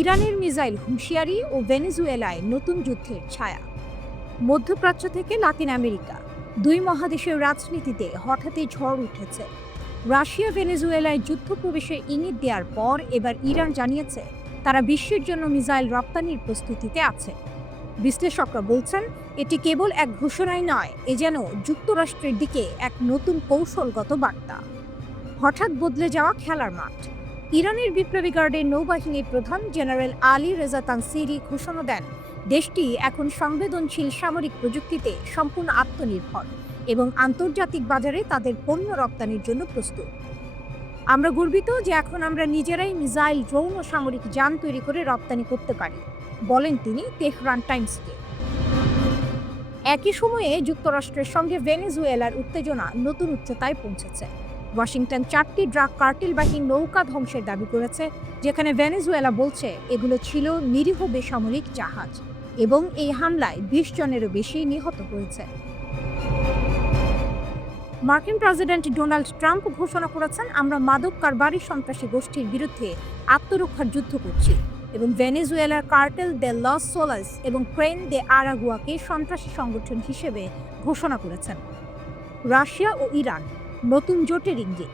ইরানের মিসাইল হুঁশিয়ারি ও ভেনেজুয়েলায় নতুন যুদ্ধের ছায়া। মধ্যপ্রাচ্য থেকে লাতিন আমেরিকা দুই মহাদেশের রাজনীতিতে হঠাৎই ঝড় উঠেছে। রাশিয়া ভেনেজুয়েলায় যুদ্ধ প্রবেশের ইঙ্গিত দেওয়ার পর এবার ইরান জানিয়েছে তারা বিশ্বের জন্য মিসাইল রপ্তানির প্রস্তুতিতে আছে। বিশ্লেষকরা বলছেন এটি কেবল এক ঘোষণাই নয়, এ যেন যুক্তরাষ্ট্রের দিকে এক নতুন কৌশলগত বার্তা। হঠাৎ বদলে যাওয়া খেলার মাঠ। ইরানের বিপ্লবী গার্ডের নৌবাহিনীর প্রধান জেনারেল আলী রেজা তানসিরি ঘোষণা দেন দেশটি এখন সংবেদনশীল সামরিক প্রযুক্তিতে সম্পূর্ণ আত্মনির্ভর এবং আন্তর্জাতিক বাজারে তাদের পণ্য রপ্তানির জন্য প্রস্তুত। আমরা গর্বিত যে এখন আমরা নিজেরাই মিসাইল, ড্রোন ও সামরিক যান তৈরি করে রপ্তানি করতে পারি, বলেন তিনি তেহরান টাইমসকে। একই সময়ে যুক্তরাষ্ট্রের সঙ্গে ভেনেজুয়েলার উত্তেজনা নতুন উচ্চতায় পৌঁছেছে। ওয়াশিংটন 4টি ড্রাগ কার্টেলবাহী নৌকা ধ্বংসের দাবি করেছে, যেখানে ভেনেজুয়েলা বলছে এগুলো ছিল নিরীহ বেসামরিক জাহাজ এবং এই হামলায় 20 জনেরও বেশি নিহত হয়েছে। মার্কিন প্রেসিডেন্ট ডোনাল্ড ট্রাম্প ঘোষণা করেছেন, আমরা মাদক কারবারি সন্ত্রাসী গোষ্ঠীর বিরুদ্ধে আত্মরক্ষার যুদ্ধ করছি এবং ভেনেজুয়েলার কার্টেল দে লস সোলাস এবং ক্রেন দে আরাগুয়াকে সন্ত্রাসী সংগঠন হিসেবে ঘোষণা করেছেন। রাশিয়া ও ইরান নতুন জোটের ইঙ্গিত।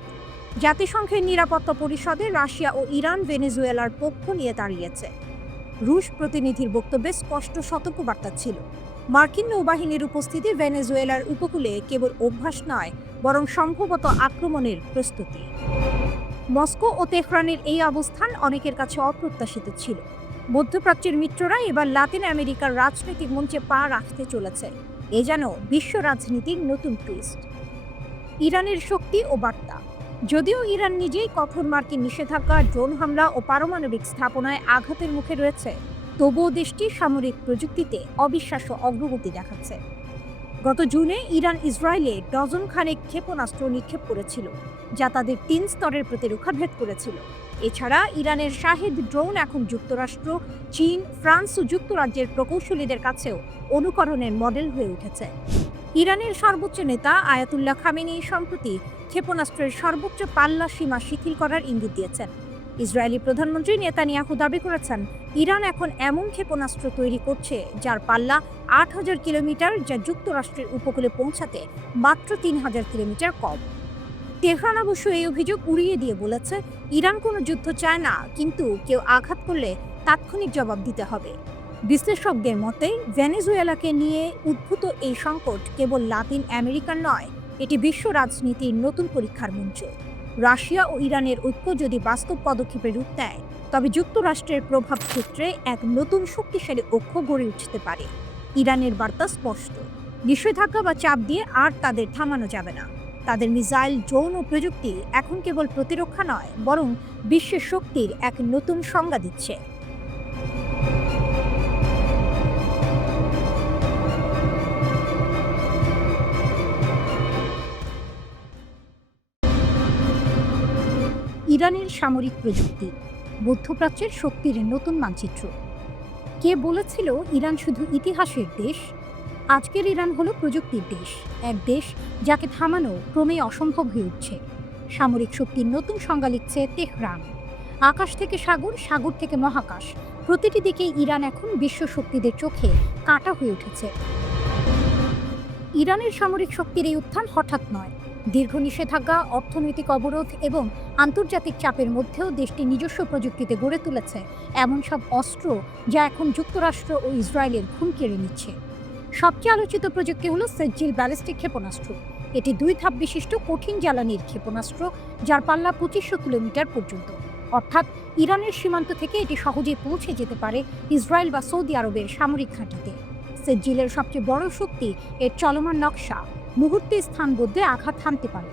জাতিসংঘের নিরাপত্তা পরিষদে রাশিয়া ও ইরান ভেনেজুয়েলার পক্ষ নিয়ে দাঁড়িয়েছে। রুশ প্রতিনিধির বক্তব্যে স্পষ্ট সতর্কবার্তা ছিল, মার্কিন নৌবাহিনীর উপস্থিতি ভেনেজুয়েলার উপকূলে কেবল অভ্যাস নয়, বরং সম্ভবত আক্রমণের প্রস্তুতি। মস্কো ও তেহরানের এই অবস্থান অনেকের কাছে অপ্রত্যাশিত ছিল। মধ্যপ্রাচ্যের মিত্ররা এবার লাতিন আমেরিকার রাজনৈতিক মঞ্চে পা রাখতে চলেছে, এ যেন বিশ্ব রাজনীতির নতুন টুইস্ট। ইরানের শক্তি ও বার্তা। যদিও ইরান নিজেই কঠোর মার্কিন নিষেধাজ্ঞা, ড্রোন হামলা ও পারমাণবিক স্থাপনায় আঘাতের মুখে রয়েছে, তবুও দেশটি সামরিক প্রযুক্তিতে অবিশ্বাস্য অগ্রগতি দেখাচ্ছে। গত জুনে ইরান ইসরায়েলে ডজন খানেক ক্ষেপণাস্ত্র নিক্ষেপ করেছিল, যা তাদের 3 স্তরের প্রতিরক্ষা ভেদ করেছিল। এছাড়া ইরানের শাহেদ ড্রোন এখন যুক্তরাষ্ট্র, চীন, ফ্রান্স ও যুক্তরাজ্যের প্রকৌশলীদের কাছেও অনুকরণের মডেল হয়ে উঠেছে। ইরানের সর্বোচ্চ নেতা আয়াতুল্লাহ খামেনি সম্প্রতি ক্ষেপণাস্ত্রের সর্বোচ্চ পাল্লা সীমা শিথিল করার ইঙ্গিত দিয়েছেন। ইসরায়েলি প্রধানমন্ত্রী নেতানিয়াহু দাবি করেছেন, ইরান এখন এমন ক্ষেপণাস্ত্র তৈরি করছে যার পাল্লা 8000 কিলোমিটার, যা যুক্তরাষ্ট্রের উপকূলে পৌঁছাতে মাত্র 3000 কিলোমিটার কম। তেহরান অবশ্য এই অভিযোগ উড়িয়ে দিয়ে বলেছে, ইরান কোনো যুদ্ধ চায় না, কিন্তু কেউ আঘাত করলে তাৎক্ষণিক জবাব দিতে হবে। বিশ্লেষকদের মতে ভেনেজুয়েলাকে নিয়ে উদ্ভূত এই সংকট কেবল লাতিন আমেরিকার নয়, এটি বিশ্ব রাজনীতির নতুন পরীক্ষার মঞ্চ। রাশিয়া ও ইরানের ঐক্য যদি বাস্তব পদক্ষেপে রূপ দেয়, তবে যুক্তরাষ্ট্রের প্রভাব ক্ষেত্রে এক নতুন শক্তিশালী ঐক্য গড়ে উঠতে পারে। ইরানের বার্তা স্পষ্ট, নিষেধাজ্ঞা বা চাপ দিয়ে আর তাদের থামানো যাবে না। তাদের মিসাইল, ড্রোন ও প্রযুক্তি এখন কেবল প্রতিরক্ষা নয়, বরং বিশ্বের শক্তির এক নতুন সংজ্ঞা দিচ্ছে। ইরানের সামরিক প্রযুক্তি, মধ্যপ্রাচ্যের শক্তির নতুন মানচিত্র। কে বলেছিল ইরান শুধু ইতিহাসের দেশ? আজকের ইরান হলো প্রযুক্তির দেশ, এক দেশ যাকে থামানো ক্রমেই অসম্ভব হয়ে উঠছে। সামরিক শক্তির নতুন সংজ্ঞা লিখছে তেহরান। আকাশ থেকে সাগর, সাগর থেকে মহাকাশ, প্রতিটি দিকেই ইরান এখন বিশ্ব শক্তিদের চোখে কাঁটা হয়ে উঠেছে। ইরানের সামরিক শক্তির এই উত্থান হঠাৎ নয়। দীর্ঘ নিষেধাজ্ঞা, অর্থনৈতিক অবরোধ এবং আন্তর্জাতিক চাপের মধ্যেও দেশটি নিজস্ব প্রযুক্তিতে গড়ে তুলেছে এমন সব অস্ত্র যা এখন যুক্তরাষ্ট্র ও ইসরায়েলের ঘুম কেড়ে নিচ্ছে। সবচেয়ে আলোচিত প্রযুক্তি হলো সেজ্জিল ব্যালিস্টিক ক্ষেপণাস্ত্র। এটি 2 ধাপ বিশিষ্ট কঠিন জ্বালানির ক্ষেপণাস্ত্র, যার পাল্লা 2500 কিলোমিটার পর্যন্ত। অর্থাৎ ইরানের সীমান্ত থেকে এটি সহজেই পৌঁছে যেতে পারে ইসরায়েল বা সৌদি আরবের সামরিক ঘাঁটিতে। সেজ্জিলের সবচেয়ে বড় শক্তি এর চলমান নকশা, মুহূর্তে স্থান বদলে আঘাত হানতে পারে।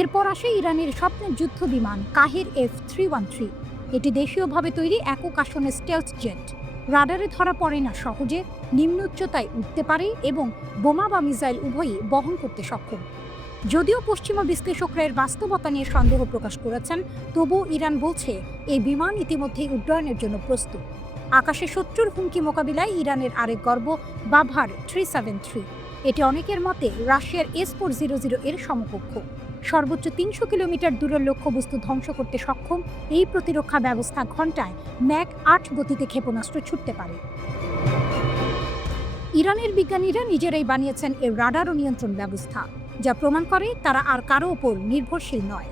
এরপর আসে ইরানের স্বপ্নের যুদ্ধ বিমান কাহের F-313। এটি দেশীয়ভাবে তৈরি একক আসনের স্টেলথ জেট। রাডারে ধরা পড়ে না সহজে, নিম্ন উচ্চতায় উঠতে পারে এবং বোমা বা মিসাইল উভয়ই বহন করতে সক্ষম। যদিও পশ্চিমা বিশ্লেষকরা এর বাস্তবতা নিয়ে সন্দেহ প্রকাশ করেছেন, তবুও ইরান বলছে এই বিমান ইতিমধ্যেই উড্ডয়নের জন্য প্রস্তুত। আকাশে শত্রুর হুমকি মোকাবিলায় ইরানের আরেক গর্ব বাভার 373। এটি অনেকের মতে রাশিয়ার S-400 এর সমকক্ষ। সর্বোচ্চ ৩০০ কিলোমিটার দূরের লক্ষ্যবস্তু ধ্বংস করতে সক্ষম এই প্রতিরক্ষা ব্যবস্থা ঘণ্টায় ম্যাক ৮ গতিতে ক্ষেপণাস্ত্র ছুটতে পারে। ইরানের বিজ্ঞানীরা নিজেরাই বানিয়েছেন এই রাডার ও নিয়ন্ত্রণ ব্যবস্থা, যা প্রমাণ করে তারা আর কারো ওপর নির্ভরশীল নয়।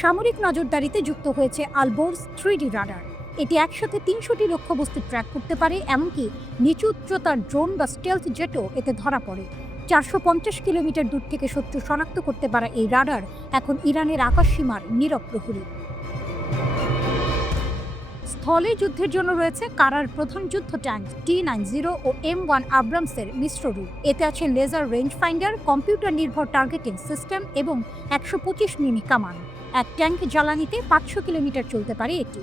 সামরিক নজরদারিতে যুক্ত হয়েছে আলবোর্স 3D রাডার। এটি একসাথে ৩০০টি লক্ষ্যবস্তু ট্র্যাক করতে পারে, এমনকি নিচু উচ্চতার ড্রোন বা স্টেলথ জেটও এতে ধরা পড়ে। ৪৫০ কিলোমিটার দূর থেকে শত্রু শনাক্ত করতে পারা এই রাডার এখন ইরানের আকাশসীমার নীরব প্রহরী। স্থলে যুদ্ধের জন্য রয়েছে কারার প্রধান যুদ্ধ ট্যাঙ্ক T-90 ও M1 আব্রামসের মিশ্র রূপ। এতে আছে লেজার রেঞ্জ ফাইন্ডার, কম্পিউটার নির্ভর টার্গেটিং সিস্টেম এবং ১২৫ মিমি কামান। এক ট্যাঙ্ক জ্বালানিতে ৫০০ কিলোমিটার চলতে পারে এটি।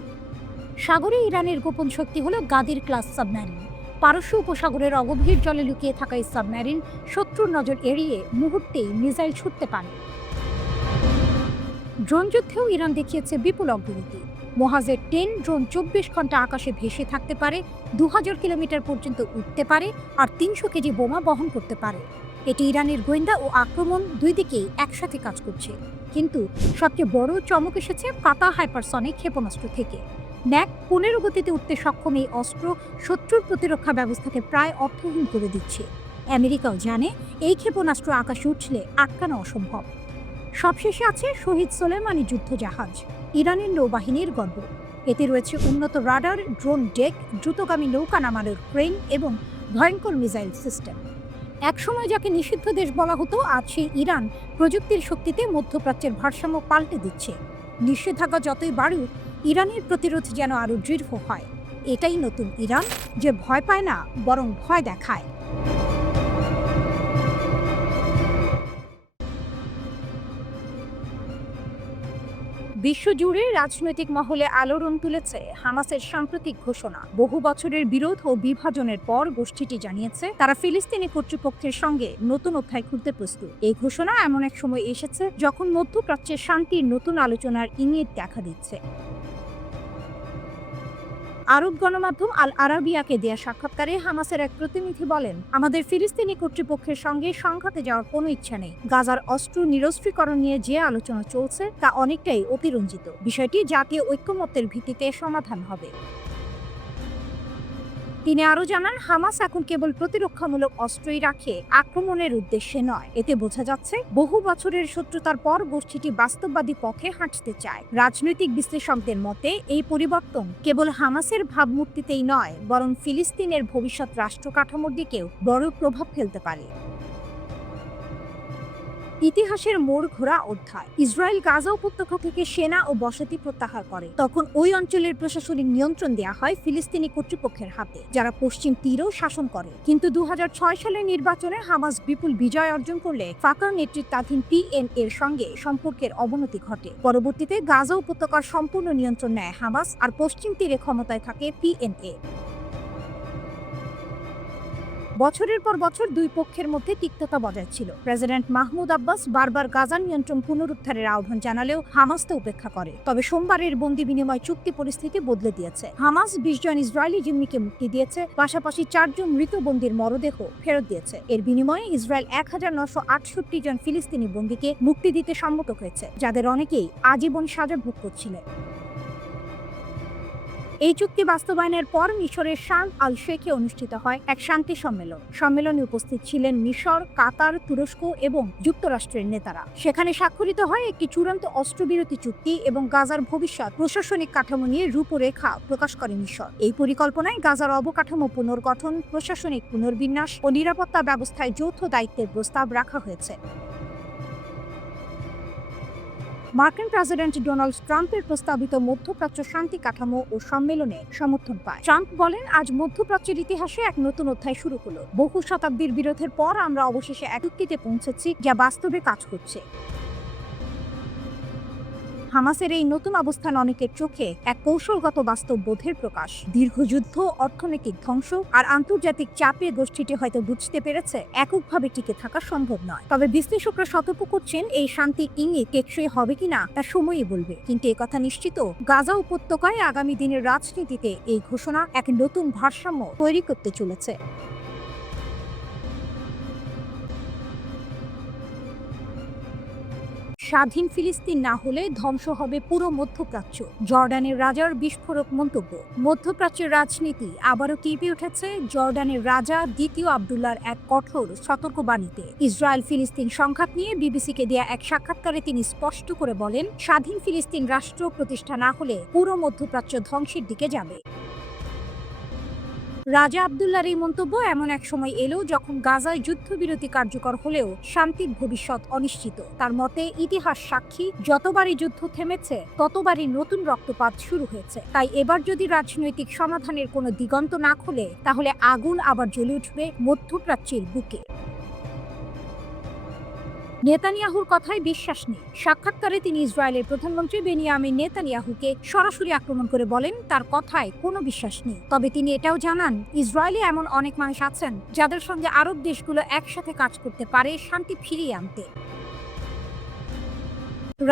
সাগরে ইরানের গোপন শক্তি হল গাদির ক্লাস সাবমেরিন। পারস্য উপসাগরের অগভীর জলে লুকিয়ে থাকা এই সাবমেরিন শত্রুর নজর এড়িয়ে মুহূর্তেই মিসাইল ছুটতে পারে। ড্রোন যুদ্ধেও ইরান দেখিয়েছে বিপুল অগ্রগতি। মোহাজের 10 ড্রোন ২৪ ঘন্টা আকাশে ভেসে থাকতে পারে, ২০০০ কিলোমিটার পর্যন্ত উঠতে পারে আর ৩০০ কেজি বোমা বহন করতে পারে। এটি ইরানের গোয়েন্দা ও আক্রমণ দুই দিকেই একসাথে কাজ করছে। কিন্তু সবচেয়ে বড় চমক এসেছে কাতা হাইপারসনিক ক্ষেপণাস্ত্র থেকে। ম্যাক ১৫ গতিতে উঠতে সক্ষম এই অস্ত্র শত্রুর প্রতিরক্ষা ব্যবস্থাকে প্রায় অর্থহীন করে দিচ্ছে। আমেরিকাও জানে এই ক্ষেপণাস্ত্র আকাশে উঠলে আটকানো অসম্ভব। সবশেষে আছে শহীদ সোলেমানি যুদ্ধজাহাজ, ইরানের নৌবাহিনীর গর্ব। এতে রয়েছে উন্নত রাডার, ড্রোন ডেক, দ্রুতগামী নৌকা নামানোর ক্রেন এবং ভয়ঙ্কর মিসাইল সিস্টেম। একসময় যাকে নিষিদ্ধ দেশ বলা হতো, আজ সেই ইরান প্রযুক্তির শক্তিতে মধ্যপ্রাচ্যের ভারসাম্য পাল্টে দিচ্ছে। নিষেধাজ্ঞা যতই বাড়ুক, ইরানের প্রতিরোধ যেন আরও দৃঢ় হয়। এটাই নতুন ইরান, যে ভয় পায় না, বরং ভয় দেখায়। বিশ্বজুড়ে রাজনৈতিক মহলে আলোড়ন তুলেছে হামাসের সাম্প্রতিক ঘোষণা। বহু বছরের বিরোধ ও বিভাজনের পর গোষ্ঠীটি জানিয়েছে তারা ফিলিস্তিনি কর্তৃপক্ষের সঙ্গে নতুন অধ্যায় খুলতে প্রস্তুত। এই ঘোষণা এমন এক সময় এসেছে যখন মধ্যপ্রাচ্যে শান্তির নতুন আলোচনার ইঙ্গিত দেখা দিচ্ছে। আরব গণমাধ্যম আল আরাবিয়াকে দেয়া সাক্ষাৎকারে হামাসের এক প্রতিনিধি বলেন, আমাদের ফিলিস্তিনি কর্তৃপক্ষের সঙ্গে সংঘাতে যাওয়ার কোনো ইচ্ছা নেই। গাজার অস্ত্র নিরস্ত্রীকরণ নিয়ে যে আলোচনা চলছে তা অনেকটাই অতিরঞ্জিত। বিষয়টি জাতীয় ঐক্যমত্যের ভিত্তিতে সমাধান হবে। তিনি আরও জানান, হামাস এখন কেবল প্রতিরক্ষামূলক অস্ত্রই রাখে, আক্রমণের উদ্দেশ্যে নয়। এতে বোঝা যাচ্ছে বহু বছরের শত্রুতার পর গোষ্ঠীটি বাস্তববাদী পথে হাঁটতে চায়। রাজনৈতিক বিশ্লেষকদের মতে এই পরিবর্তন কেবল হামাসের ভাবমূর্তিতেই নয়, বরং ফিলিস্তিনের ভবিষ্যৎ রাষ্ট্র কাঠামোর দিকেও বড় প্রভাব ফেলতে পারে। ইতিহাসের মোড় ঘোরা অধ্যায়। ইসরায়েল গাজা উপত্যকা থেকে সেনা ও বসতি প্রত্যাহার করে। তখন ওই অঞ্চলের প্রশাসনিক নিয়ন্ত্রণ দেওয়া হয় ফিলিস্তিনি কর্তৃপক্ষের হাতে, যারা পশ্চিম তীরেও শাসন করে। কিন্তু ২০০৬ সালের নির্বাচনে হামাস বিপুল বিজয় অর্জন করলে ফাতাহ নেতৃত্বাধীন PNA-র সঙ্গে সম্পর্কের অবনতি ঘটে। পরবর্তীতে গাজা উপত্যকার সম্পূর্ণ নিয়ন্ত্রণ নেয় হামাস, আর পশ্চিম তীরে ক্ষমতায় থাকে PNA। বছরের পর বছর দুই পক্ষের মধ্যে তিক্ততা বজায় ছিল। প্রেসিডেন্ট মাহমুদ আব্বাস বারবার গাজার নিয়ন্ত্রণ পুনরুদ্ধারের আহ্বান জানালেও হামাস তা উপেক্ষা করে। তবে সোমবারের বন্দি বিনিময় চুক্তি পরিস্থিতি বদলে দিয়েছে। হামাস ২০ জন ইসরায়েলি জিম্মিকে মুক্তি দিয়েছে, পাশাপাশি ৪ জন মৃত বন্দির মরদেহ ফেরত দিয়েছে। এর বিনিময়ে ইসরায়েল ১৯৬৮ জন ফিলিস্তিনি বন্দীকে মুক্তি দিতে সম্মত হয়েছে, যাদের অনেকেই আজীবন সাজা ভোগ করছিলেন। এই চুক্তি বাস্তবায়নের পর মিশরের শার্ম আল শেখে অনুষ্ঠিত হয় এক শান্তি সম্মেলন। সম্মেলনে উপস্থিত ছিলেন মিশর, কাতার, তুরস্ক এবং যুক্তরাষ্ট্রের নেতারা। সেখানে স্বাক্ষরিত হয় একটি চূড়ান্ত অস্ত্রবিরতি চুক্তি এবং গাজার ভবিষ্যৎ প্রশাসনিক কাঠামো নিয়ে রূপরেখা প্রকাশ করে মিশর। এই পরিকল্পনায় গাজার অবকাঠামো পুনর্গঠন, প্রশাসনিক পুনর্বিন্যাস ও নিরাপত্তা ব্যবস্থায় যৌথ দায়িত্বের প্রস্তাব রাখা হয়েছে। মার্কিন প্রেসিডেন্ট ডোনাল্ড ট্রাম্পের প্রস্তাবিত মধ্যপ্রাচ্য শান্তি কাঠামো ও সম্মেলনে সমর্থন পায়। ট্রাম্প বলেন, আজ মধ্যপ্রাচ্যের ইতিহাসে এক নতুন অধ্যায় শুরু হলো। বহু শতাব্দীর বিরোধের পর আমরা অবশেষে এক চুক্তিতে পৌঁছেছি যা বাস্তবে কাজ করছে। হামাসের এই নতুন অবস্থান অনেকের চোখে এক কৌশলগত বাস্তব বোধের প্রকাশ। দীর্ঘ যুদ্ধ, অর্থনৈতিক ধ্বংস আর আন্তর্জাতিক চাপে গোষ্ঠীটি হয়তো বুঝতে পেরেছে এককভাবে টিকে থাকা সম্ভব নয়। তবে বিশ্লেষকরা সতর্ক করছেন, এই শান্তির ইঙ্গিত টেকসই হবে কিনা তা সময়ই বলবে। কিন্তু একথা নিশ্চিত, গাজা উপত্যকায় আগামী দিনের রাজনীতিতে এই ঘোষণা এক নতুন ভারসাম্য তৈরি করতে চলেছে। স্বাধীন ফিলিস্তিন না হলে ধ্বংস হবে পুরো মধ্যপ্রাচ্য। জর্ডানের রাজার বিস্ফোরক মন্তব্য। মধ্যপ্রাচ্যের রাজনীতি আবারও কেঁপে উঠেছে জর্ডানের রাজা দ্বিতীয় আব্দুল্লাহর এক কঠোর সতর্কবাণীতে। ইসরায়েল ফিলিস্তিন সংঘাত নিয়ে বিবিসিকে দেয়া এক সাক্ষাৎকারে তিনি স্পষ্ট করে বলেন, স্বাধীন ফিলিস্তিন রাষ্ট্র প্রতিষ্ঠা না হলে পুরো মধ্যপ্রাচ্য ধ্বংসের দিকে যাবে। রাজা আব্দুল্লাহর এই মন্তব্য এমন এক সময় এলো যখন গাজায় যুদ্ধবিরতি কার্যকর হলেও শান্তির ভবিষ্যৎ অনিশ্চিত। তার মতে, ইতিহাস সাক্ষী, যতবারই যুদ্ধ থেমেছে ততবারই নতুন রক্তপাত শুরু হয়েছে। তাই এবার যদি রাজনৈতিক সমাধানের কোনো দিগন্ত না খোলে, তাহলে আগুন আবার জ্বলে উঠবে মধ্যপ্রাচ্যের বুকে। নেতানিয়াহুর কথায় বিশ্বাস নেই। সাক্ষাৎকারে তিনি ইসরায়েলের প্রধানমন্ত্রী বেনিয়ামিন নেতানিয়াহুকে সরাসরি আক্রমণ করে বলেন তার কথায় কোনো বিশ্বাস নেই। তবে তিনি এটাও জানান, ইসরায়েলে এমন অনেক মানুষ আছেন যাদের সঙ্গে আরব দেশগুলো একসাথে কাজ করতে পারে শান্তি ফিরিয়ে আনতে।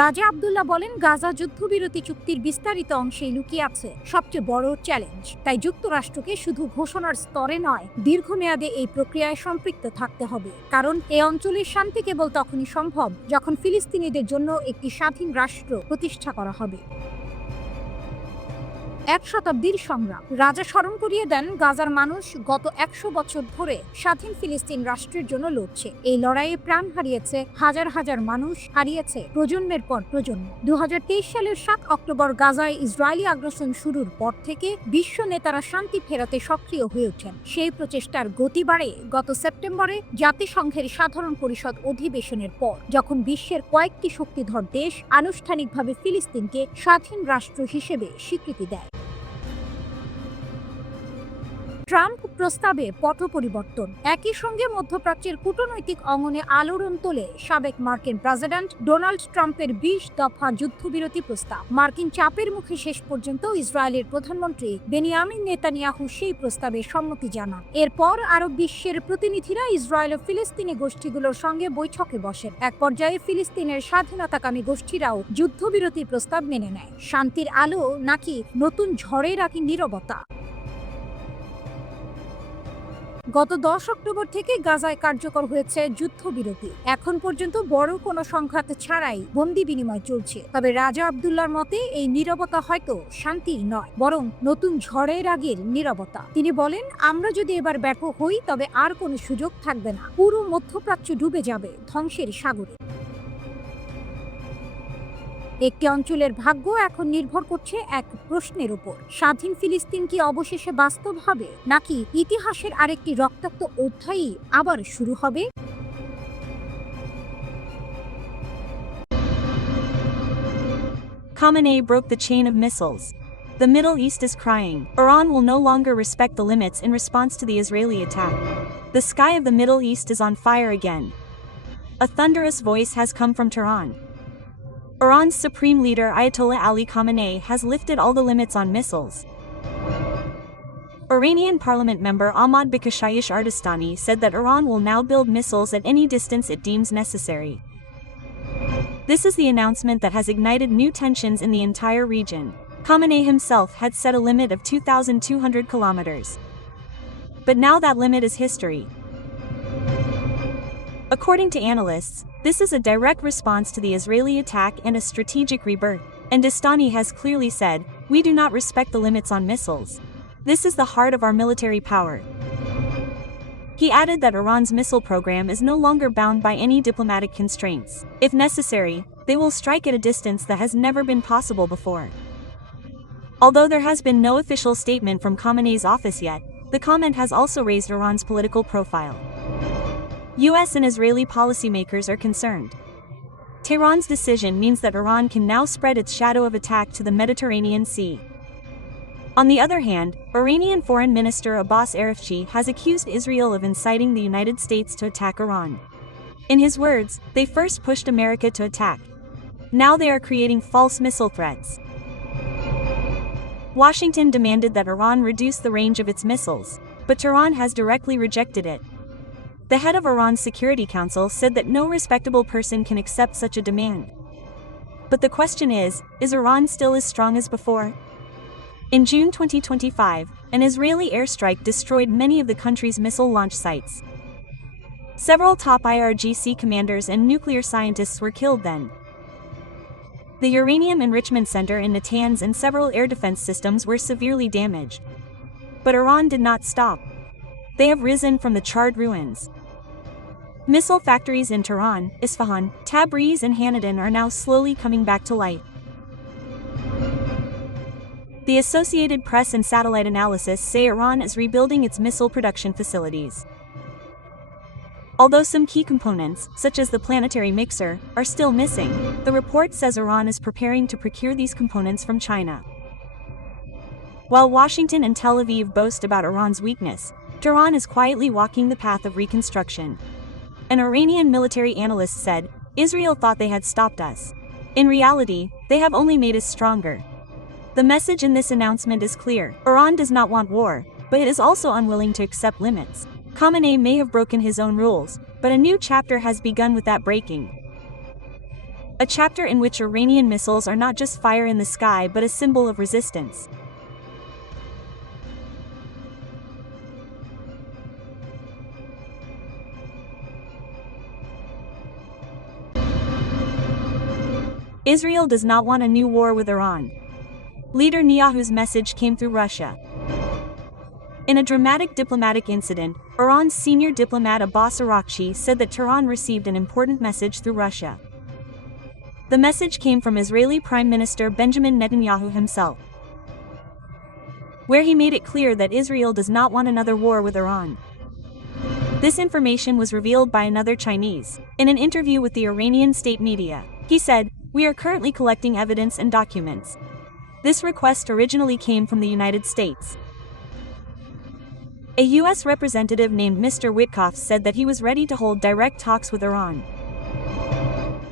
রাজা আব্দুল্লাহ বলেন, গাজা যুদ্ধবিরতি চুক্তির বিস্তারিত অংশেই লুকিয়ে আছে সবচেয়ে বড় চ্যালেঞ্জ। তাই যুক্তরাষ্ট্রকে শুধু ঘোষণার স্তরে নয়, দীর্ঘমেয়াদে এই প্রক্রিয়ায় সম্পৃক্ত থাকতে হবে। কারণ এই অঞ্চলের শান্তি কেবল তখনই সম্ভব যখন ফিলিস্তিনিদের জন্য একটি স্বাধীন রাষ্ট্র প্রতিষ্ঠা করা হবে। এক শতাব্দীর সংগ্রাম। রাজা স্মরণ করিয়ে দেন, গাজার মানুষ গত 100 বছর ধরে স্বাধীন ফিলিস্তিন রাষ্ট্রের জন্য লড়ছে। এই লড়াইয়ে প্রাণ হারিয়েছে হাজার হাজার মানুষ, হারিয়েছে প্রজন্মের পর প্রজন্ম। 2023 সালের 7 অক্টোবর গাজায় ইসরায়েলি আগ্রাসন শুরুর পর থেকে বিশ্ব নেতারা শান্তি ফেরাতে সক্রিয় হয়ে ওঠেন। সেই প্রচেষ্টার গতি বাড়ে গত সেপ্টেম্বরে জাতিসংঘের সাধারণ পরিষদ অধিবেশনের পর, যখন বিশ্বের কয়েকটি শক্তিধর দেশ আনুষ্ঠানিকভাবে ফিলিস্তিনকে স্বাধীন রাষ্ট্র হিসেবে স্বীকৃতি দেয়। ট্রাম্প প্রস্তাবে পথ পরিবর্তন। একই সঙ্গে মধ্যপ্রাচ্যের কূটনৈতিক অঙ্গনে আলোড়ন তোলে সাবেক মার্কিন প্রেসিডেন্ট ডোনাল্ড ট্রাম্পের 20 দফা যুদ্ধবিরতি প্রস্তাব। মার্কিন চাপের মুখে শেষ পর্যন্ত ইসরায়েলের প্রধানমন্ত্রী বেনিয়ামিন নেতানিয়াহু সেই প্রস্তাবে সম্মতি জানান। এরপর আরব বিশ্বের প্রতিনিধিরা ইসরায়েল ও ফিলিস্তিনি গোষ্ঠীগুলোর সঙ্গে বৈঠকে বসেন। এক পর্যায়ে ফিলিস্তিনের স্বাধীনতাকামী গোষ্ঠীরাও যুদ্ধবিরতির প্রস্তাব মেনে নেয়। শান্তির আলো নাকি নতুন ঝড়ের আগে নীরবতা? গত 10 অক্টোবর থেকে গাজায় কার্যকর হয়েছে যুদ্ধবিরতি। এখন পর্যন্ত বড় কোনো সংঘাত ছাড়াই বন্দি বিনিময় চলছে। তবে রাজা আব্দুল্লাহর মতে এই নীরবতা হয়তো শান্তির নয়, বরং নতুন ঝড়ের আগের নীরবতা। তিনি বলেন, আমরা যদি এবার ব্যর্থ হই তবে আর কোনো সুযোগ থাকবে না। পুরো মধ্যপ্রাচ্য ডুবে যাবে ধ্বংসের সাগরে। একটি অঞ্চলের ভাগ্য এখন নির্ভর করছে এক প্রশ্নের উপর, স্বাধীন ফিলিস্তিন কি অবশেষে বাস্তব হবে, নাকি ইতিহাসের আরেকটি রক্তাক্ত অধ্যায়ই আবার শুরু হবে? Khamenei broke the chain of missiles. The Middle East is crying. Iran will no longer respect the limits in response to the Israeli attack. The sky of the Middle East is on fire again. A thunderous voice has come from Tehran. Iran's supreme leader Ayatollah Ali Khamenei has lifted all the limits on missiles. Iranian parliament member Ahmad Bakashayish Ardestani said that Iran will now build missiles at any distance it deems necessary. This is the announcement that has ignited new tensions in the entire region. Khamenei himself had set a limit of 2,200 kilometers. But now that limit is history. According to analysts, this is a direct response to the Israeli attack and a strategic rebirth. And Destani has clearly said, "We do not respect the limits on missiles. This is the heart of our military power." He added that Iran's missile program is no longer bound by any diplomatic constraints. If necessary, they will strike at a distance that has never been possible before. Although there has been no official statement from Khamenei's office yet, the comment has also raised Iran's political profile. US and Israeli policymakers are concerned. Tehran's decision means that Iran can now spread its shadow of attack to the Mediterranean Sea. On the other hand, Iranian Foreign Minister Abbas Arafchi has accused Israel of inciting the United States to attack Iran. In his words, they first pushed America to attack. Now they are creating false missile threats. Washington demanded that Iran reduce the range of its missiles, but Tehran has directly rejected it. The head of Iran's Security Council said that no respectable person can accept such a demand. But the question is Iran still as strong as before? In June 2025, an Israeli airstrike destroyed many of the country's missile launch sites. Several top IRGC commanders and nuclear scientists were killed then. The uranium enrichment center in Natanz and several air defense systems were severely damaged. But Iran did not stop. They have risen from the charred ruins. Missile factories in Tehran, Isfahan, Tabriz and Hanadan are now slowly coming back to life. The Associated Press and satellite analysis say Iran is rebuilding its missile production facilities. Although some key components, such as the planetary mixer, are still missing, the report says Iran is preparing to procure these components from China. While Washington and Tel Aviv boast about Iran's weakness, Tehran is quietly walking the path of reconstruction. An Iranian military analyst said, "Israel thought they had stopped us. In reality, they have only made us stronger." The message in this announcement is clear: Iran does not want war, but it is also unwilling to accept limits. Khamenei may have broken his own rules, but a new chapter has begun with that breaking. A chapter in which Iranian missiles are not just fire in the sky but a symbol of resistance. Israel does not want a new war with Iran. Leader Netanyahu's message came through Russia. In a dramatic diplomatic incident, Iran's senior diplomat Abbas Araghchi said that Tehran received an important message through Russia. The message came from Israeli Prime Minister Benjamin Netanyahu himself, where he made it clear that Israel does not want another war with Iran. This information was revealed by another Chinese. In an interview with the Iranian state media, he said, "We are currently collecting evidence and documents. This request originally came from the United States." A U.S. representative named Mr. Witkoff said that he was ready to hold direct talks with Iran.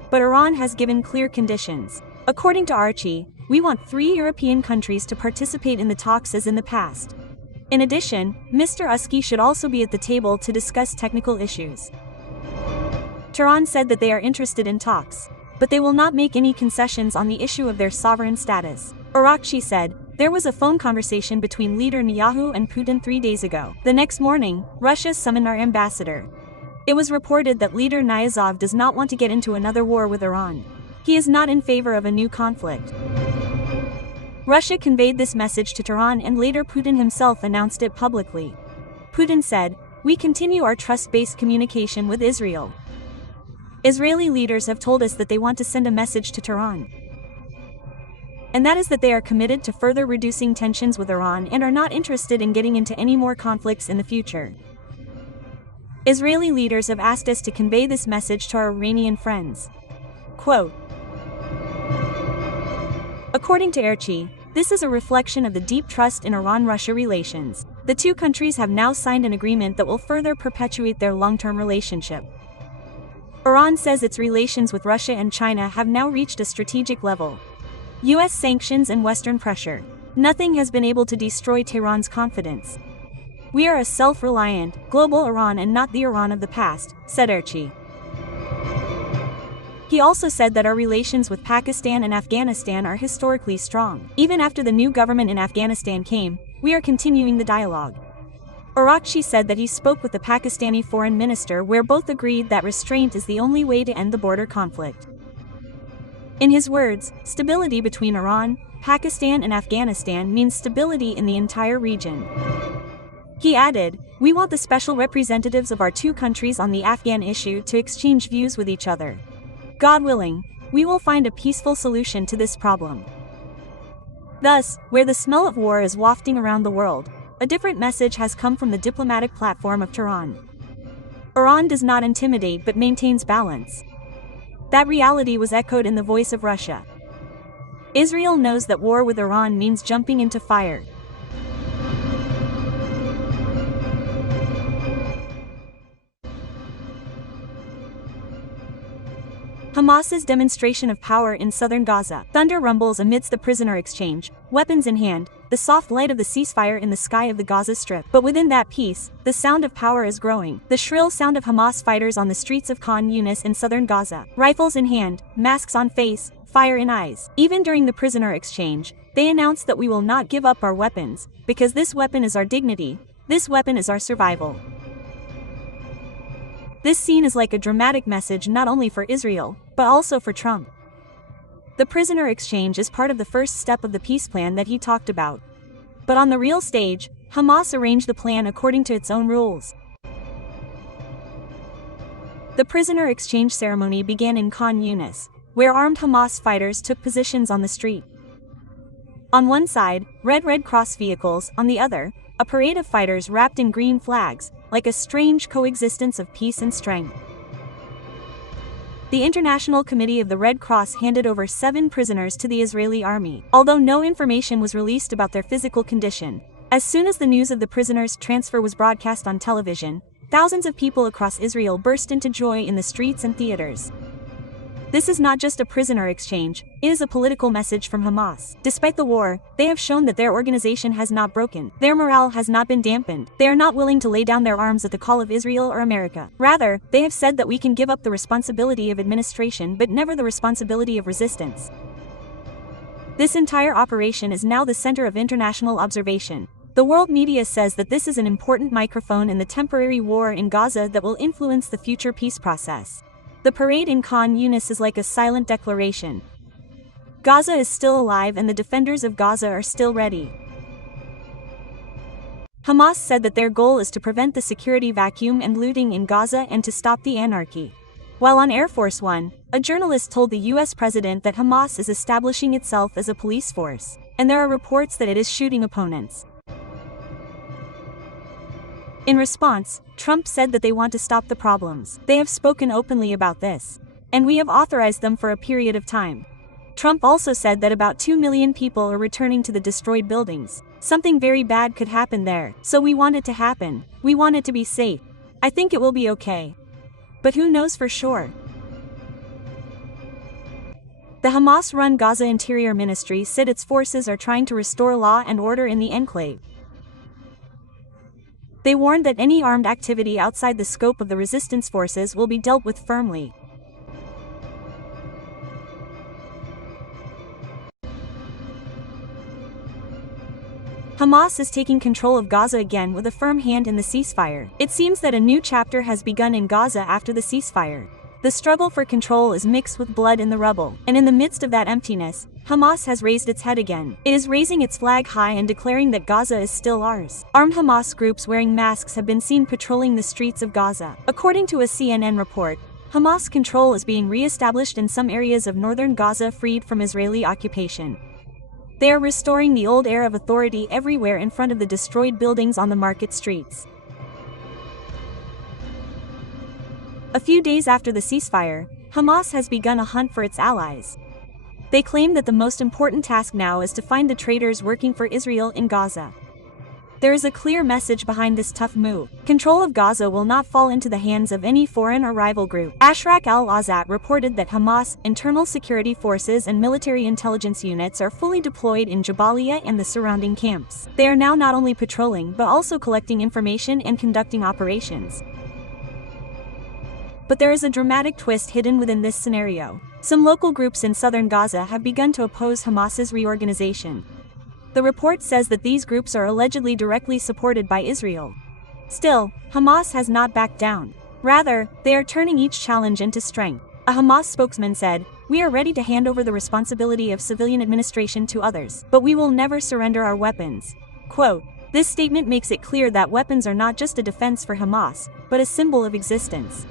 But Iran has given clear conditions. According to Archie, "We want 3 European countries to participate in the talks as in the past." In addition, Mr. Usky should also be at the table to discuss technical issues. Tehran said that they are interested in talks, but they will not make any concessions on the issue of their sovereign status. Araghchi said, "There was a phone conversation between leader Netanyahu and Putin 3 days ago. The next morning, Russia summoned our ambassador. It was reported that leader Niyazov does not want to get into another war with Iran. He is not in favor of a new conflict." Russia conveyed this message to Tehran and later Putin himself announced it publicly. Putin said, "We continue our trust-based communication with Israel. Israeli leaders have told us that they want to send a message to Tehran. And that is that they are committed to further reducing tensions with Iran and are not interested in getting into any more conflicts in the future. Israeli leaders have asked us to convey this message to our Iranian friends." Quote. According to Archie, this is a reflection of the deep trust in Iran-Russia relations. The two countries have now signed an agreement that will further perpetuate their long-term relationship. Iran says its relations with Russia and China have now reached a strategic level. U.S. sanctions and Western pressure. Nothing has been able to destroy Tehran's confidence. "We are a self-reliant, global Iran and not the Iran of the past," said Archie. He also said that our relations with Pakistan and Afghanistan are historically strong. Even after the new government in Afghanistan came, we are continuing the dialogue. Araghchi said that he spoke with the Pakistani foreign minister where both agreed that restraint is the only way to end the border conflict. In his words, stability between Iran, Pakistan and Afghanistan means stability in the entire region. He added, "We want the special representatives of our two countries on the Afghan issue to exchange views with each other. God willing, we will find a peaceful solution to this problem." Thus, where the smell of war is wafting around the world, a different message has come from the diplomatic platform of Tehran. Iran does not intimidate but maintains balance. That reality was echoed in the voice of Russia. Israel knows that war with Iran means jumping into fire. Hamas's demonstration of power in southern Gaza. Thunder rumbles amidst the prisoner exchange, weapons in hand, the soft light of the ceasefire in the sky of the Gaza Strip. But within that peace, the sound of power is growing. The shrill sound of Hamas fighters on the streets of Khan Yunis in southern Gaza. Rifles in hand, masks on face, fire in eyes. Even during the prisoner exchange, they announced that we will not give up our weapons, because this weapon is our dignity, this weapon is our survival. This scene is like a dramatic message not only for Israel, but also for Trump. The prisoner exchange is part of the first step of the peace plan that he talked about. But on the real stage, Hamas arranged the plan according to its own rules. The prisoner exchange ceremony began in Khan Yunis, where armed Hamas fighters took positions on the street. On one side, Red Cross vehicles, on the other, a parade of fighters wrapped in green flags, like a strange coexistence of peace and strength. The International Committee of the Red Cross handed over 7 prisoners to the Israeli army, although no information was released about their physical condition. As soon as the news of the prisoners' transfer was broadcast on television, thousands of people across Israel burst into joy in the streets and theaters. This is not just a prisoner exchange, it is a political message from Hamas. Despite the war, they have shown that their organization has not broken. Their morale has not been dampened. They are not willing to lay down their arms at the call of Israel or America. Rather, they have said that we can give up the responsibility of administration but never the responsibility of resistance. This entire operation is now the center of international observation. The world media says that this is an important microphone in the temporary war in Gaza that will influence the future peace process. The parade in Khan Yunis is like a silent declaration. Gaza is still alive and the defenders of Gaza are still ready. Hamas said that their goal is to prevent the security vacuum and looting in Gaza and to stop the anarchy. While on Air Force One, a journalist told the US president that Hamas is establishing itself as a police force, and there are reports that it is shooting opponents. In response, Trump said that they want to stop the problems. They have spoken openly about this. And we have authorized them for a period of time. Trump also said that about 2 million people are returning to the destroyed buildings. Something very bad could happen there, so we want it to happen. We want it to be safe. I think it will be okay. But who knows for sure? The Hamas-run Gaza Interior Ministry said its forces are trying to restore law and order in the enclave. They warned that any armed activity outside the scope of the resistance forces will be dealt with firmly. Hamas is taking control of Gaza again with a firm hand in the ceasefire. It seems that a new chapter has begun in Gaza after the ceasefire. The struggle for control is mixed with blood in the rubble, and in the midst of that emptiness, Hamas has raised its head again. It is raising its flag high and declaring that Gaza is still ours. Armed Hamas groups wearing masks have been seen patrolling the streets of Gaza. According to a CNN report, Hamas control is being re-established in some areas of northern Gaza freed from Israeli occupation. They are restoring the old air of authority everywhere in front of the destroyed buildings on the market streets. A few days after the ceasefire, Hamas has begun a hunt for its allies. They claim that the most important task now is to find the traitors working for Israel in Gaza. There is a clear message behind this tough move. Control of Gaza will not fall into the hands of any foreign or rival group. Ashraq al-Azat reported that Hamas, internal security forces and military intelligence units are fully deployed in Jabalia and the surrounding camps. They are now not only patrolling but also collecting information and conducting operations. But there is a dramatic twist hidden within this scenario. Some local groups in southern Gaza have begun to oppose Hamas's reorganization. The report says that these groups are allegedly directly supported by Israel. Still, Hamas has not backed down. Rather, they are turning each challenge into strength. A Hamas spokesman said, "We are ready to hand over the responsibility of civilian administration to others, but we will never surrender our weapons." Quote, "This statement makes it clear that weapons are not just a defense for Hamas, but a symbol of existence."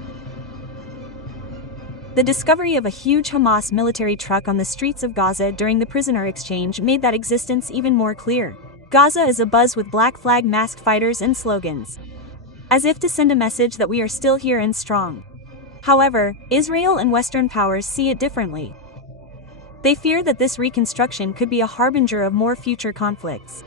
The discovery of a huge Hamas military truck on the streets of Gaza during the prisoner exchange made that existence even more clear. Gaza is abuzz with black flag masked fighters and slogans, as if to send a message that we are still here and strong. However, Israel and Western powers see it differently. They fear that this reconstruction could be a harbinger of more future conflicts.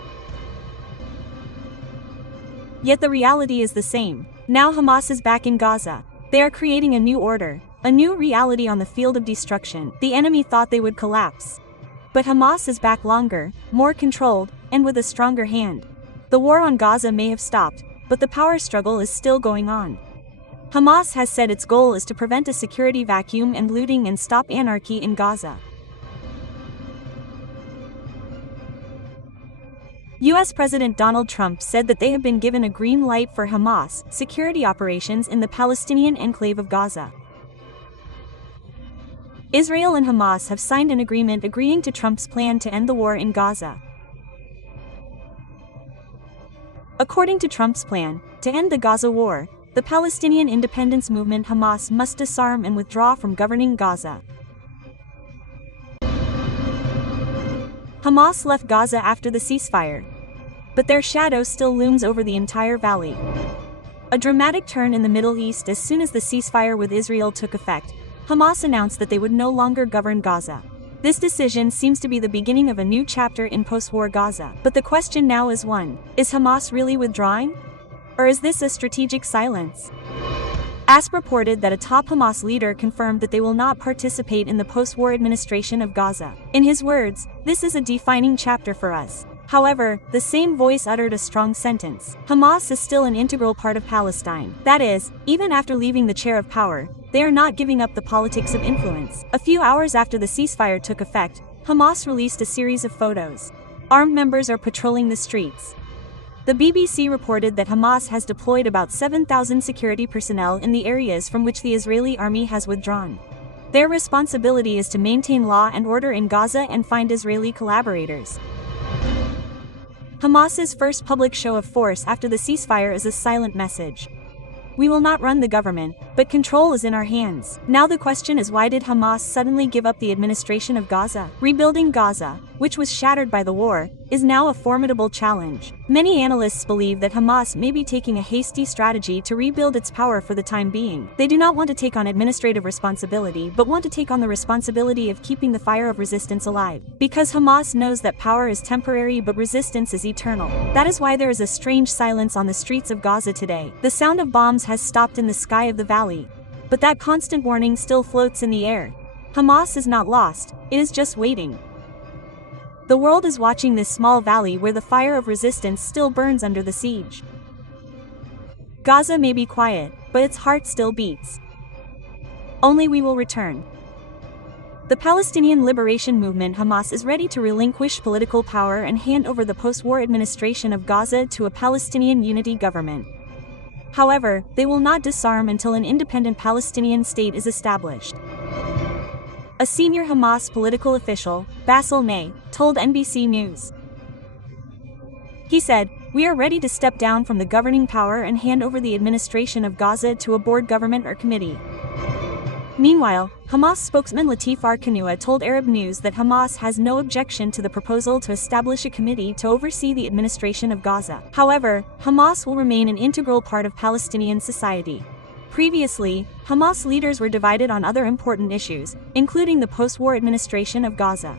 Yet the reality is the same. Now Hamas is back in Gaza. They are creating a new order. A new reality on the field of destruction. The enemy thought they would collapse. But Hamas is back longer, more controlled, and with a stronger hand. The war on Gaza may have stopped, but the power struggle is still going on. Hamas has said its goal is to prevent a security vacuum and looting and stop anarchy in Gaza. US President Donald Trump said that they have been given a green light for Hamas security operations in the Palestinian enclave of Gaza. Israel and Hamas have signed an agreement agreeing to Trump's plan to end the war in Gaza. According to Trump's plan, to end the Gaza war, the Palestinian independence movement Hamas must disarm and withdraw from governing Gaza. Hamas left Gaza after the ceasefire, but their shadow still looms over the entire valley. A dramatic turn in the Middle East as soon as the ceasefire with Israel took effect, Hamas announced that they would no longer govern Gaza. This decision seems to be the beginning of a new chapter in post-war Gaza. But the question now is one: is Hamas really withdrawing? Or is this a strategic silence? ASP reported that a top Hamas leader confirmed that they will not participate in the post-war administration of Gaza. In his words, "This is a defining chapter for us." However, the same voice uttered a strong sentence: Hamas is still an integral part of Palestine. That is, even after leaving the chair of power, they are not giving up the politics of influence. A few hours after the ceasefire took effect, Hamas released a series of photos. Armed members are patrolling the streets. The BBC reported that Hamas has deployed about 7,000 security personnel in the areas from which the Israeli army has withdrawn. Their responsibility is to maintain law and order in Gaza and find Israeli collaborators. Hamas's first public show of force after the ceasefire is a silent message: "We will not run the government, but control is in our hands." Now the question is, why did Hamas suddenly give up the administration of Gaza? Rebuilding Gaza, which was shattered by the war, is now a formidable challenge. Many analysts believe that Hamas may be taking a hasty strategy to rebuild its power for the time being. They do not want to take on administrative responsibility but want to take on the responsibility of keeping the fire of resistance alive. Because Hamas knows that power is temporary but resistance is eternal. That is why there is a strange silence on the streets of Gaza today. The sound of bombs has stopped in the sky of the valley, but that constant warning still floats in the air. Hamas is not lost, it is just waiting. The world is watching this small valley where the fire of resistance still burns under the siege. Gaza may be quiet, but its heart still beats. Only we will return. The Palestinian Liberation Movement Hamas is ready to relinquish political power and hand over the post-war administration of Gaza to a Palestinian unity government. However, they will not disarm until an independent Palestinian state is established. A senior Hamas political official, Bassel Ney, told NBC News. He said, "We are ready to step down from the governing power and hand over the administration of Gaza to a board government or committee." Meanwhile, Hamas spokesman Latif Arkanua told Arab News that Hamas has no objection to the proposal to establish a committee to oversee the administration of Gaza. However, Hamas will remain an integral part of Palestinian society. Previously, Hamas leaders were divided on other important issues, including the post-war administration of Gaza.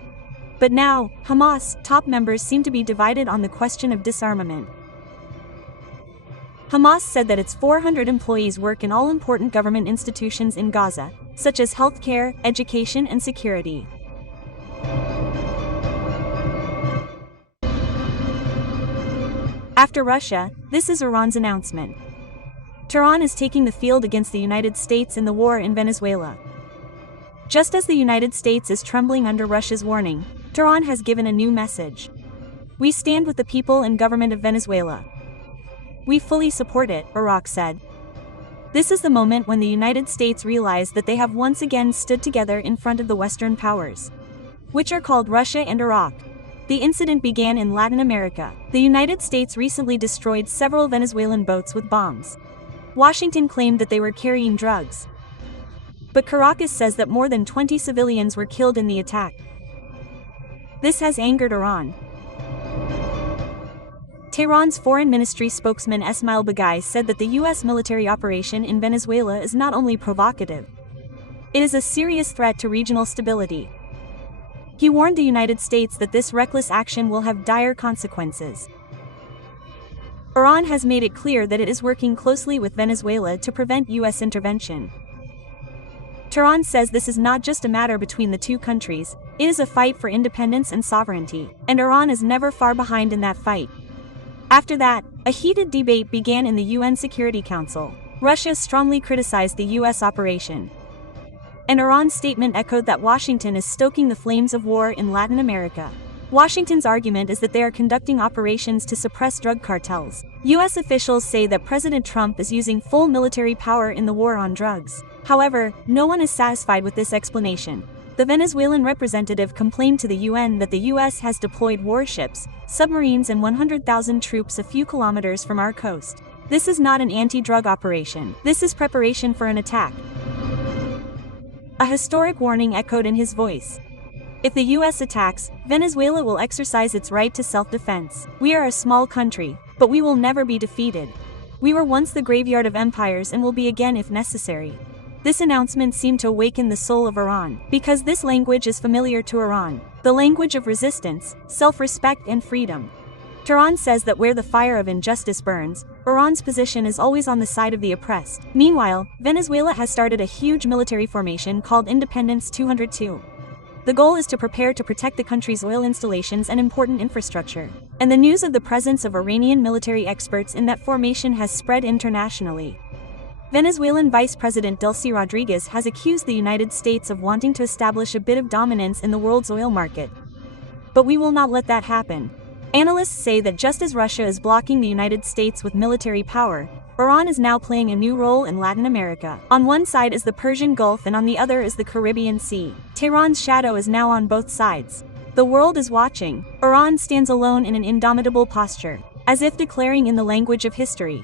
But now, Hamas top members seem to be divided on the question of disarmament. Hamas said that its 400 employees work in all important government institutions in Gaza, such as healthcare, education, and security. After Russia, this is Iran's announcement. Tehran is taking the field against the United States in the war in Venezuela. Just as the United States is trembling under Russia's warning, Tehran has given a new message. "We stand with the people and government of Venezuela. We fully support it," Iraq said. This is the moment when the United States realized that they have once again stood together in front of the Western powers, which are called Russia and Iraq. The incident began in Latin America. The United States recently destroyed several Venezuelan boats with bombs. Washington claimed that they were carrying drugs, but Caracas says that more than 20 civilians were killed in the attack. This has angered Iran. Tehran's foreign ministry spokesman Esmail Baghaei said that the U.S. military operation in Venezuela is not only provocative, it is a serious threat to regional stability. He warned the United States that this reckless action will have dire consequences. Iran has made it clear that it is working closely with Venezuela to prevent U.S. intervention. Tehran says this is not just a matter between the two countries, it is a fight for independence and sovereignty, and Iran is never far behind in that fight. After that, a heated debate began in the UN Security Council. Russia strongly criticized the U.S. operation. An Iran statement echoed that Washington is stoking the flames of war in Latin America. Washington's argument is that they are conducting operations to suppress drug cartels. U.S. officials say that President Trump is using full military power in the war on drugs. However, no one is satisfied with this explanation. The Venezuelan representative complained to the UN that the US has deployed warships, submarines and 100,000 troops a few kilometers from our coast. This is not an anti-drug operation. This is preparation for an attack. A historic warning echoed in his voice. If the US attacks, Venezuela will exercise its right to self-defense. We are a small country, but we will never be defeated. We were once the graveyard of empires and will be again if necessary. This announcement seemed to awaken the soul of Iran, because this language is familiar to Iran, the language of resistance, self-respect and freedom. Tehran says that where the fire of injustice burns, Iran's position is always on the side of the oppressed. Meanwhile, Venezuela has started a huge military formation called Independence 202. The goal is to prepare to protect the country's oil installations and important infrastructure. And the news of the presence of Iranian military experts in that formation has spread internationally. Venezuelan Vice President Delcy Rodriguez has accused the United States of wanting to establish a bit of dominance in the world's oil market. But we will not let that happen. Analysts say that just as Russia is blocking the United States with military power, Iran is now playing a new role in Latin America. On one side is the Persian Gulf and on the other is the Caribbean Sea. Tehran's shadow is now on both sides. The world is watching. Iran stands alone in an indomitable posture, as if declaring in the language of history.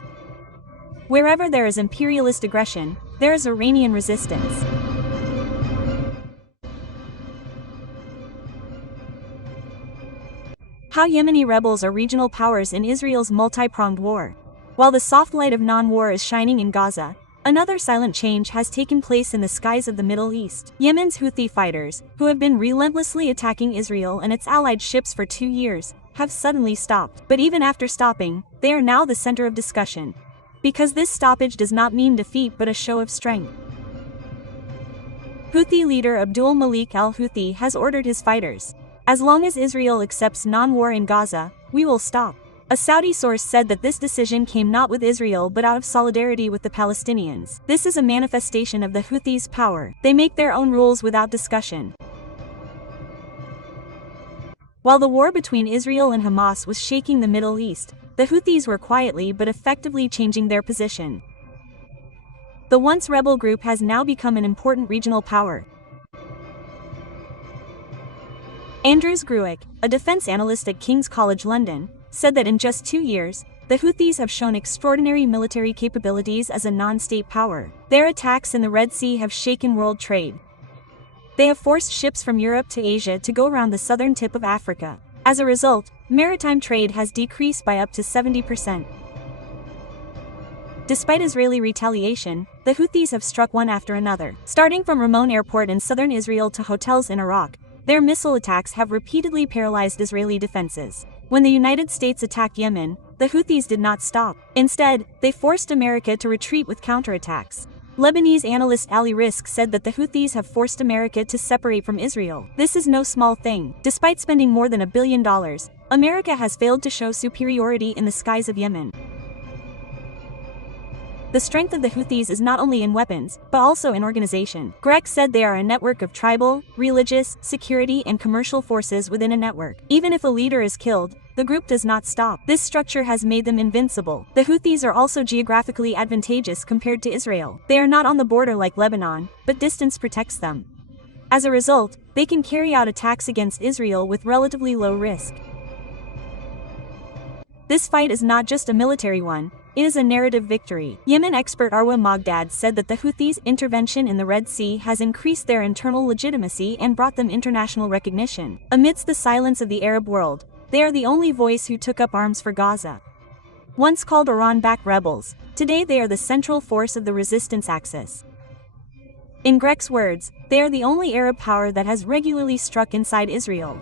Wherever there is imperialist aggression, there is Iranian resistance. How Yemeni rebels are regional powers in Israel's multi-pronged war. While the soft light of non-war is shining in Gaza, another silent change has taken place in the skies of the Middle East. Yemen's Houthi fighters, who have been relentlessly attacking Israel and its allied ships for 2 years, have suddenly stopped. But even after stopping, they are now the center of discussion. Because this stoppage does not mean defeat but a show of strength. Houthi leader Abdul Malik al-Houthi has ordered his fighters, "As long as Israel accepts non-war in Gaza, we will stop." A Saudi source said that this decision came not with Israel but out of solidarity with the Palestinians. This is a manifestation of the Houthis' power. They make their own rules without discussion. While the war between Israel and Hamas was shaking the Middle East, the Houthis were quietly but effectively changing their position. The once rebel group has now become an important regional power. Andrews Gruick, a defense analyst at King's College London, said that in just 2 years, the Houthis have shown extraordinary military capabilities as a non-state power. Their attacks in the Red Sea have shaken world trade. They have forced ships from Europe to Asia to go around the southern tip of Africa. As a result, maritime trade has decreased by up to 70%. Despite Israeli retaliation, the Houthis have struck one after another. Starting from Ramon Airport in southern Israel to hotels in Iraq, their missile attacks have repeatedly paralyzed Israeli defenses. When the United States attacked Yemen, the Houthis did not stop. Instead, they forced America to retreat with counterattacks. Lebanese analyst Ali Risk said that the Houthis have forced America to separate from Israel. This is no small thing. Despite spending more than $1 billion, America has failed to show superiority in the skies of Yemen. The strength of the Houthis is not only in weapons, but also in organization. Grech said they are a network of tribal, religious, security and commercial forces within a network. Even if a leader is killed, the group does not stop. This structure has made them invincible. The Houthis are also geographically advantageous compared to Israel. They are not on the border like Lebanon, but distance protects them. As a result, they can carry out attacks against Israel with relatively low risk. This fight is not just a military one, it is a narrative victory. Yemen expert Arwa Mogdad said that the Houthis' intervention in the Red Sea has increased their internal legitimacy and brought them international recognition. Amidst the silence of the Arab world, they are the only voice who took up arms for Gaza. Once called Iran-backed rebels, today they are the central force of the resistance axis. In Grech's words, they are the only Arab power that has regularly struck inside Israel.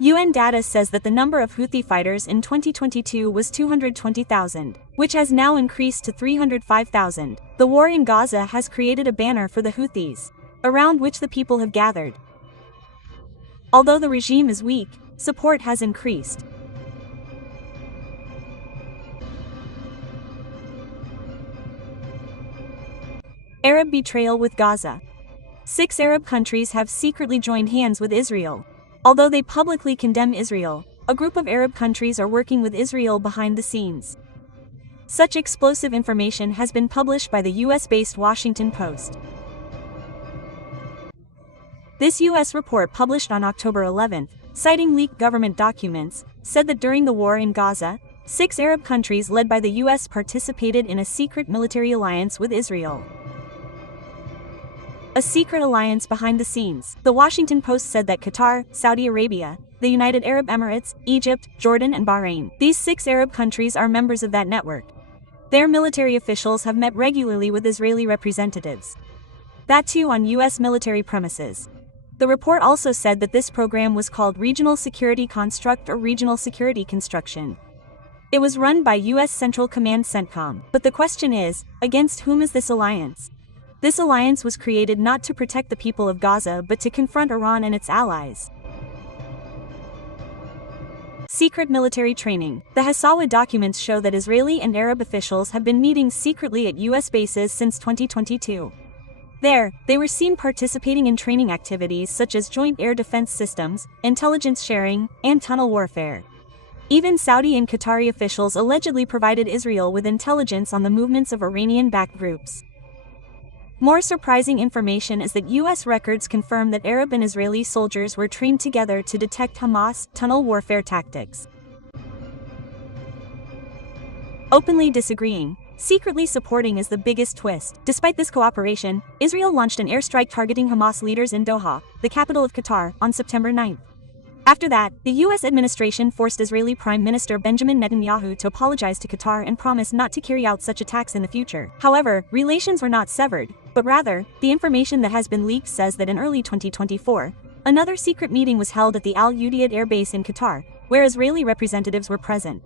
UN data says that the number of Houthi fighters in 2022 was 220,000, which has now increased to 305,000. The war in Gaza has created a banner for the Houthis, around which the people have gathered. Although the regime is weak, support has increased. Arab betrayal with Gaza. 6 Arab countries have secretly joined hands with Israel. Although they publicly condemn Israel, a group of Arab countries are working with Israel behind the scenes. Such explosive information has been published by the US-based Washington Post. This U.S. report, published on October 11, citing leaked government documents, said that during the war in Gaza, 6 Arab countries led by the U.S. participated in a secret military alliance with Israel. A secret alliance behind the scenes. The Washington Post said that Qatar, Saudi Arabia, the United Arab Emirates, Egypt, Jordan, and Bahrain, these 6 Arab countries are members of that network. Their military officials have met regularly with Israeli representatives. That too on U.S. military premises. The report also said that this program was called Regional Security Construct or Regional Security Construction. It was run by U.S. Central Command CENTCOM. But the question is, against whom is this alliance? This alliance was created not to protect the people of Gaza but to confront Iran and its allies. Secret military training. The Hawsawi documents show that Israeli and Arab officials have been meeting secretly at U.S. bases since 2022. There, they were seen participating in training activities such as joint air defense systems, intelligence sharing, and tunnel warfare. Even Saudi and Qatari officials allegedly provided Israel with intelligence on the movements of Iranian-backed groups. More surprising information is that U.S. records confirm that Arab and Israeli soldiers were trained together to detect Hamas tunnel warfare tactics. Openly disagreeing, secretly supporting is the biggest twist. Despite this cooperation, Israel launched an airstrike targeting Hamas leaders in Doha, the capital of Qatar, on September 9. After that, the U.S. administration forced Israeli Prime Minister Benjamin Netanyahu to apologize to Qatar and promise not to carry out such attacks in the future. However, relations were not severed, but rather, the information that has been leaked says that in early 2024, another secret meeting was held at the Al Udeid Air Base in Qatar, where Israeli representatives were present.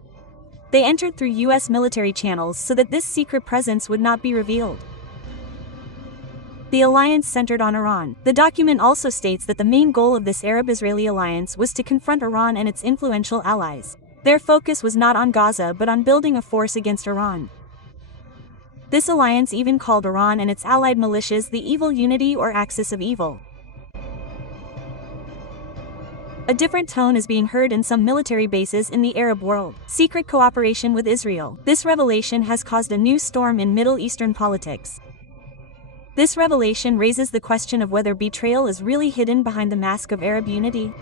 They entered through U.S. military channels so that this secret presence would not be revealed. The alliance centered on Iran. The document also states that the main goal of this Arab-Israeli alliance was to confront Iran and its influential allies. Their focus was not on Gaza but on building a force against Iran. This alliance even called Iran and its allied militias the evil unity or axis of evil. A different tone is being heard in some military bases in the Arab world. Secret cooperation with Israel. This revelation has caused a new storm in Middle Eastern politics. This revelation raises the question of whether betrayal is really hidden behind the mask of Arab unity.